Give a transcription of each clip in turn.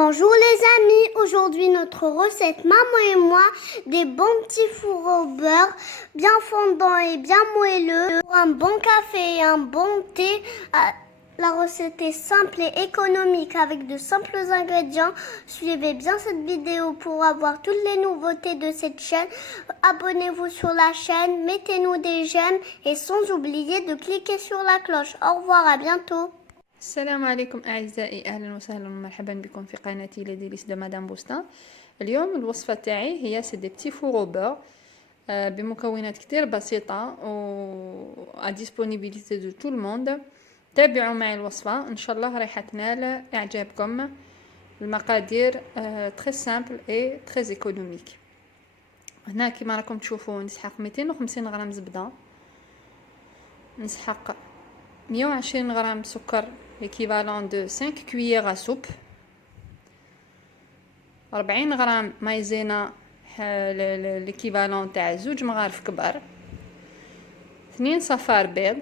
Bonjour les amis, aujourd'hui notre recette maman et moi, des bons petits fours au beurre, bien fondants et bien moelleux, pour un bon café et un bon thé. La recette est simple et économique avec de simples ingrédients. Suivez bien cette vidéo pour avoir toutes les nouveautés de cette chaîne. Abonnez-vous sur la chaîne, mettez-nous des j'aime et sans oublier de cliquer sur la cloche. Au revoir, à bientôt. السلام عليكم أعزائي، أهلا وسهلا ومرحبا بكم في قناتي لديليس دو مدام بوستان. اليوم الوصفة تاعي هي سي دي بتي فور او بور بمكونات كتير بسيطة و ديسپونيبيليتي دو تو الموند. تابعوا معي الوصفة إن شاء الله راح تنال إعجابكم. المقادير تري سامبل اي تري ايكونوميك. هنا كيما راكم تشوفوا نسحق 250 غرام زبدة، نسحق 120 غرام سكر l'équivalent de 5 cuillères à soupe، 40 غرام مايزينا l'équivalent تاع 2 مغارف كبار، 2 صفار بيض،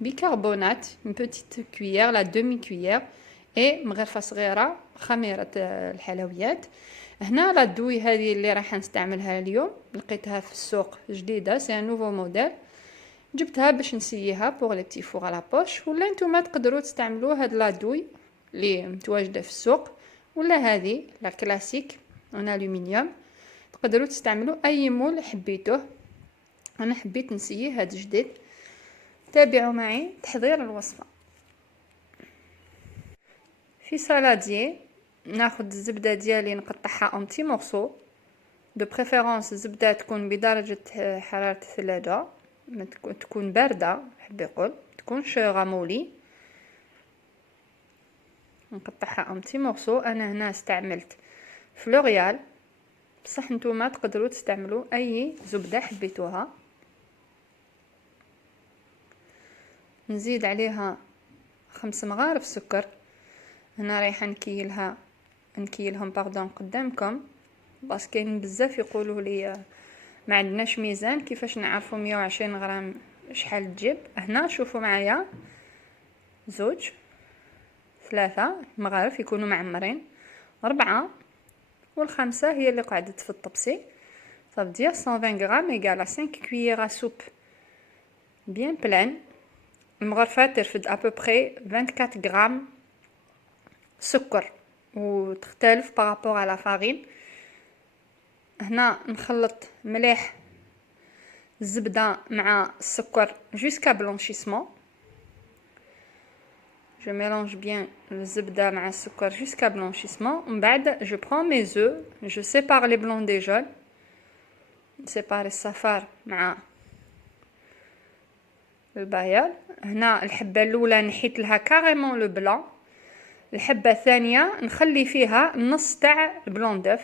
بيكربونات une petite cuillère la demi cuillère et مغرفة صغيرة خميرة الحلويات. هنا لا دوي هذه اللي راح نستعملها اليوم لقيتها في السوق جديدة، سي ان نوفو موديل، جبتها باش نسييها بوغ لي بتي فور على بوش. ولا نتوما تقدروا تستعملوا هاد لا دوي اللي متواجده في السوق، ولا هذه لا كلاسيك اون الومنيوم، تقدروا تستعملوا اي مول حبيتوه. انا حبيت نسييه هاد جديد. تابعوا معي تحضير الوصفه. في سالاديي ناخذ الزبده ديالي نقطعها اون تي مورسو، دو بريفيرونس الزبده تكون بدرجه حراره الثلاجه، تكون باردة، حب يقول تكونش غامولي. نقطعها ام تي مورسو. انا هنا استعملت فلوريال، بصح نتوما تقدروا تستعملوا اي زبدة حبيتوها. نزيد عليها 5 مغارف سكر. هنا رايحه نكيلهم باردون قدامكم، بس كاين بزاف يقولوا لي ما عندناش ميزان، كيفاش نعرفوا 120 غرام شحال تجيب. هنا شوفوا معايا 2 3 مغارف يكونوا معمرين، 4 والخامسة هي اللي قعدت في الطبسي. صافي دير 120 غرام ايغال 5 كويير سوب بيان بلان. المغرفة ترفد ابوبري 24 غرام سكر، وتختلف بارابور على فارين. هنا نخلط مليح الزبدة مع السكر jusqu'à blanchissement. Je mélange bien الزبدة مع السكر jusqu'à blanchissement. من بعد je prends mes œufs, je sépare les blancs des jaunes, sépare الصفار مع البياض. هنا الحبة الأولى نحيت لها كاريمون لو بلان، الحبة الثانية نخلي فيها نص تاع البلون دوف.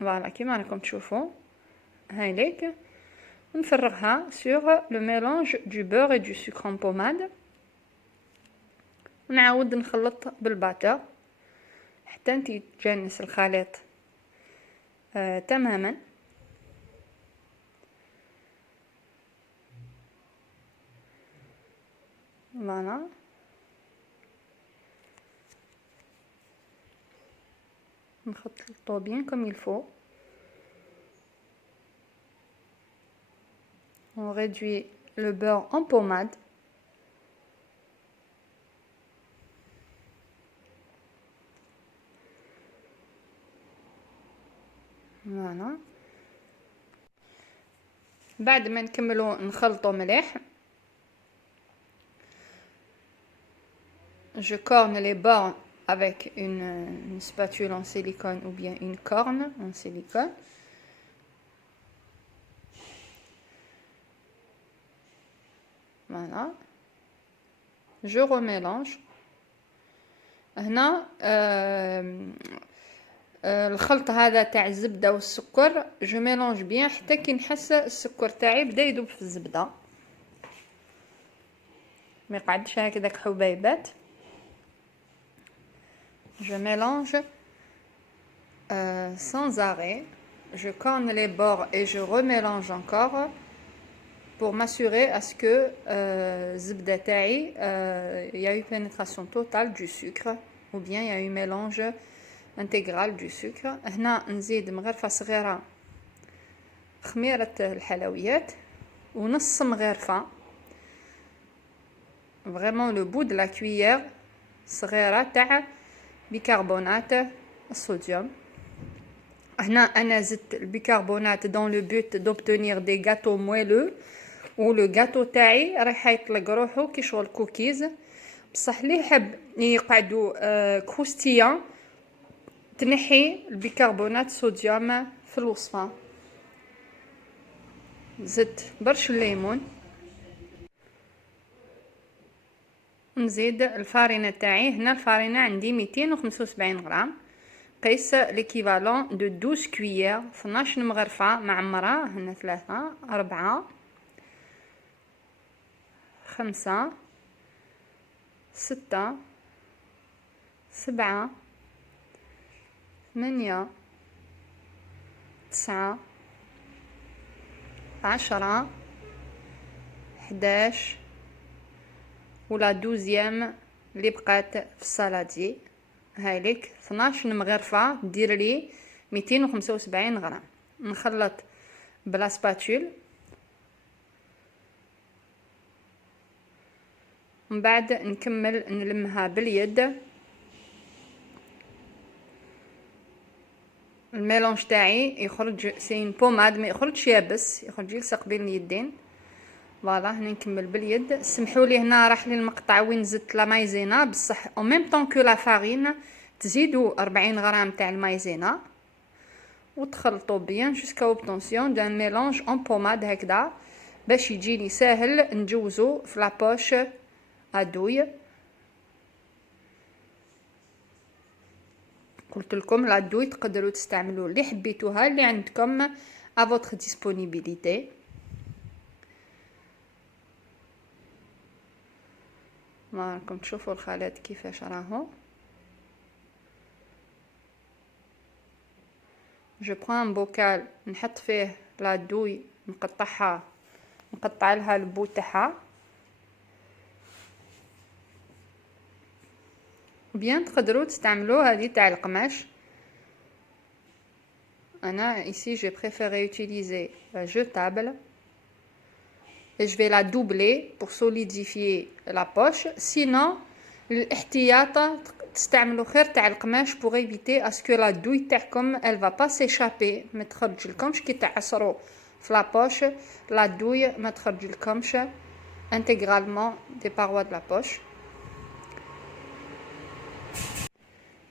فوالا كيما راكم تشوفوا هاي ليك. نفرغها sur le mélange du beurre et du sucre en pommade، ونعاود نخلط بالباتر حتى يتجانس الخليط تماما. فوالا نخلطو bien comme il faut. On réduit le beurre en pommade. Voilà. بعد ما نكملو نخلطو مليح، je corne les bords avec une spatule en silicone ou bien une corne en silicone. Voilà. Je remélange. هنا الخلط هذا تاع الزبدة والسكر جو ميلونج بيان حتى كي نحس السكر تاعي بدا يذوب في الزبدة، ما يقعدش هكذاك حبيبات. Je mélange sans arrêt. Je corne les bords et je remélange encore. pour m'assurer à ce que الزبدة تاعي il y a eu pénétration totale du sucre ou bien il y a eu mélange intégral du sucre. هنا نزيد مغرفة صغيرة خميرة الحلويات ونص مغرفة vraiment le bout de la cuillère صغيرة تاع بيكربونات الصوديوم. هنا أنا زدت البيكربونات dans le but d'obtenir des gâteaux moelleux و لو gâteau تاعي راح يطلق روحو كي شغل كوكيز، بصح اللي يحب يقعدوا كروستيان تنحي البيكربونات الصوديوم في الوصفة. زدت برش الليمون، نزيد الفارينة تاعي. هنا الفارينة عندي 275 غرام، قيس ليكيفالون دو 12 كويير، 12 مغرفة معمرة. هنا 3 4 5 6 7 8 9 10 11 ولا 12 اللي بقات في السالادي. هايليك 12 مغرفة دير لي 275 غرام. نخلط بلا سباتول، من بعد نكمل نلمها باليد. الميلونج تاعي يخرج سين بوماد، ما يخرجش يابس، يخرج يلصق بين اليدين. فوالا هنا نكمل باليد. سمحوا لي هنا راح لي المقطع وين زدت لا مايزينا، بصح او ميم طون كو لا فارين تزيدوا 40 غرام تاع المايزينا وتخلطوا بيان جوسكا اوبتونسيون دان ميلونج اون بوماد هكذا، باش يجيني ساهل نجوزو في لابوش ادوي. قلت لكم لادوي تقدروا تستعملوا اللي حبيتوها، اللي عندكم à votre disponibilité. ما راكم تشوفوا الخليط كيفاش راهو. جو بران بوكال نحط فيه لادوي، نقطع لها البو تاعها بيان. تقدروا تستعملوا هذه تاع القماش. انا ici j'ai préféré utiliser la jetable et je vais la doubler pour solidifier la poche. sinon الاحتياط تستعملوا خير تاع القماش pour éviter à ce que la douille تاعكم elle va pas s'échapper، ما تخرج لكمش كي تعصروا في la poche la douille ما تخرج لكمش intégralement des parois de la poche.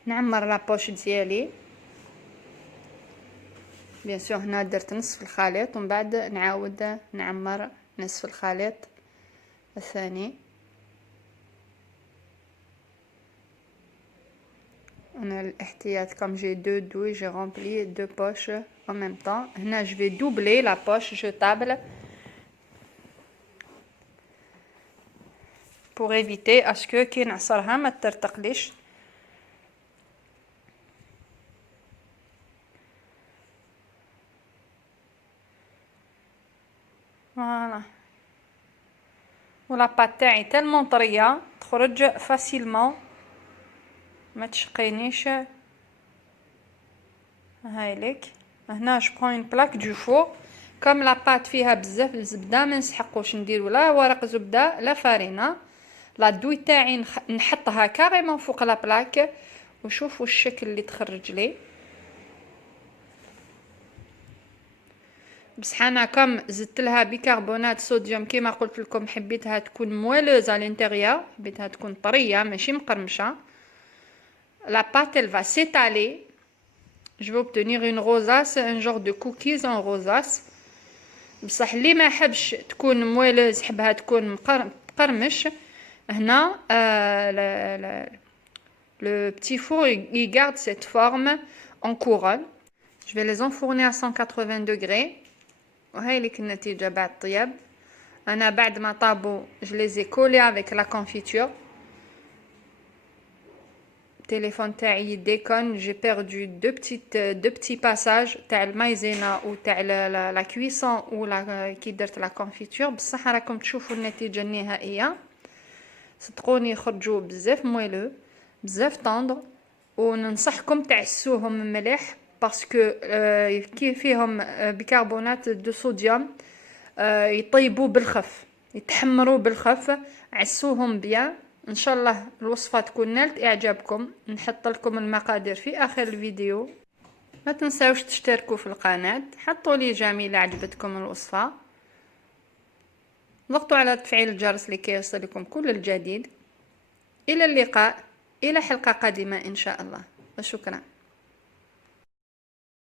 نعمر لابوش ديالي بيان سور. هنا درت نصف الخليط ومن بعد نعاود نعمر نصف الخليط الثاني. انا الاحتياط كم جي دو دوي جي رامبلي دو بوش en même temps. هنا je vais doubler la poche jetable pour éviter à ce que كي نعصرها ما ترتقليش. فوالا ولا بات تاعي تالمون طريه تخرج فاسيلمون، ما تشقينيش. هايليك هنا جو برون اون بلاك دو فور كوم لا بات فيها بزاف الزبده، ما نسحقوش نديرو لا ورق زبده لا فارينه. لا دوي تاعي نحطها كاريمون فوق لا بلاك وشوفوا الشكل اللي تخرج لي. بصح انا كم زدت لها بيكربونات صوديوم كيما قلت لكم، حبيتها تكون موالوز على الانتيريور، حبيتها تكون طريه ماشي مقرمشه. لا بات elle va s'étaler. je vais obtenir une rosace, un genre de cookies en rosace. بصح اللي ما حبش تكون موالوز حبها تكون مقرمش، هنا le petit four il garde cette forme en couronne. je vais les enfourner à 180 degrés. وهاي لك النتيجة بعد طياب. أنا بعد ما طابوا je les ai collés avec la confiture. التليفون تاعي ديكون، جي بيردو دو بتي باساج تاع المايزينا و تاع لا كويسون ولا كي درت لا كونفيتور. بصح راكم تشوفوا النتيجه النهائيه، صدقوني يخرجوا بزاف مويلو، بزاف طوندر، وننصحكم تعسوهم مليح باسكو كي فيهم بيكربونات دو صوديوم يطيبوا بالخف، يتحمروا بالخف. عسوهم بيان. ان شاء الله الوصفه تكون نالت اعجابكم. نحط لكم المقادير في اخر الفيديو. ما تنساوش تشتركوا في القناه، حطوا لي جيم اذا عجبتكم الوصفه، ضغطوا على تفعيل الجرس لكي يصلكم كل الجديد. الى اللقاء، الى حلقه قادمه ان شاء الله، وشكرا.